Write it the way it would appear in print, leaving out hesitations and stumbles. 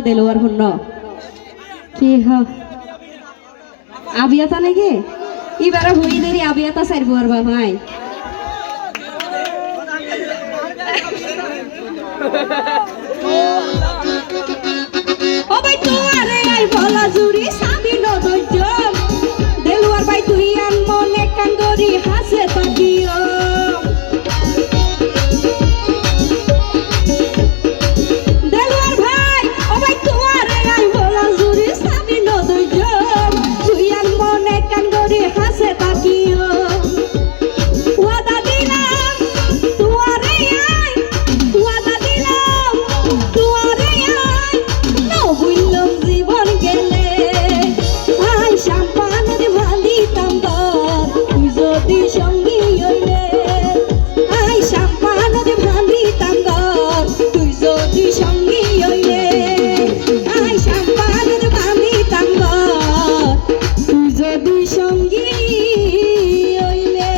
দেলোয়ার শুন কি হ আবিয়াতা নাকি ইবারে হই দেরি আবিয়াতা সারবো আর বাবাই ও ভাই তোরে আই বলা জুরি সাবি নদজ্জ দেলোয়ার ভাই তুই আন মনে কাঙ্গরি হাসে তাকিও দেলোয়ার ভাই ও ভাই তোরে আই বলা জুরি সাবি নদজ্জ তুই আন মনে কাঙ্গরি হাসে তাকিও ওয়াদা দিলাম তোরে আই ওয়াদা দিলাম তোরে আই নো বুইলম জীবন গেলে আই শাম্পানের ভালিতাম দর তুই যদি সঙ্গী হইলে আই শাম্পানের ভালিতাম দর তুই যদি সঙ্গী হইলে আই শাম্পানের ভালিতাম দর তুই যদি সঙ্গী হইলে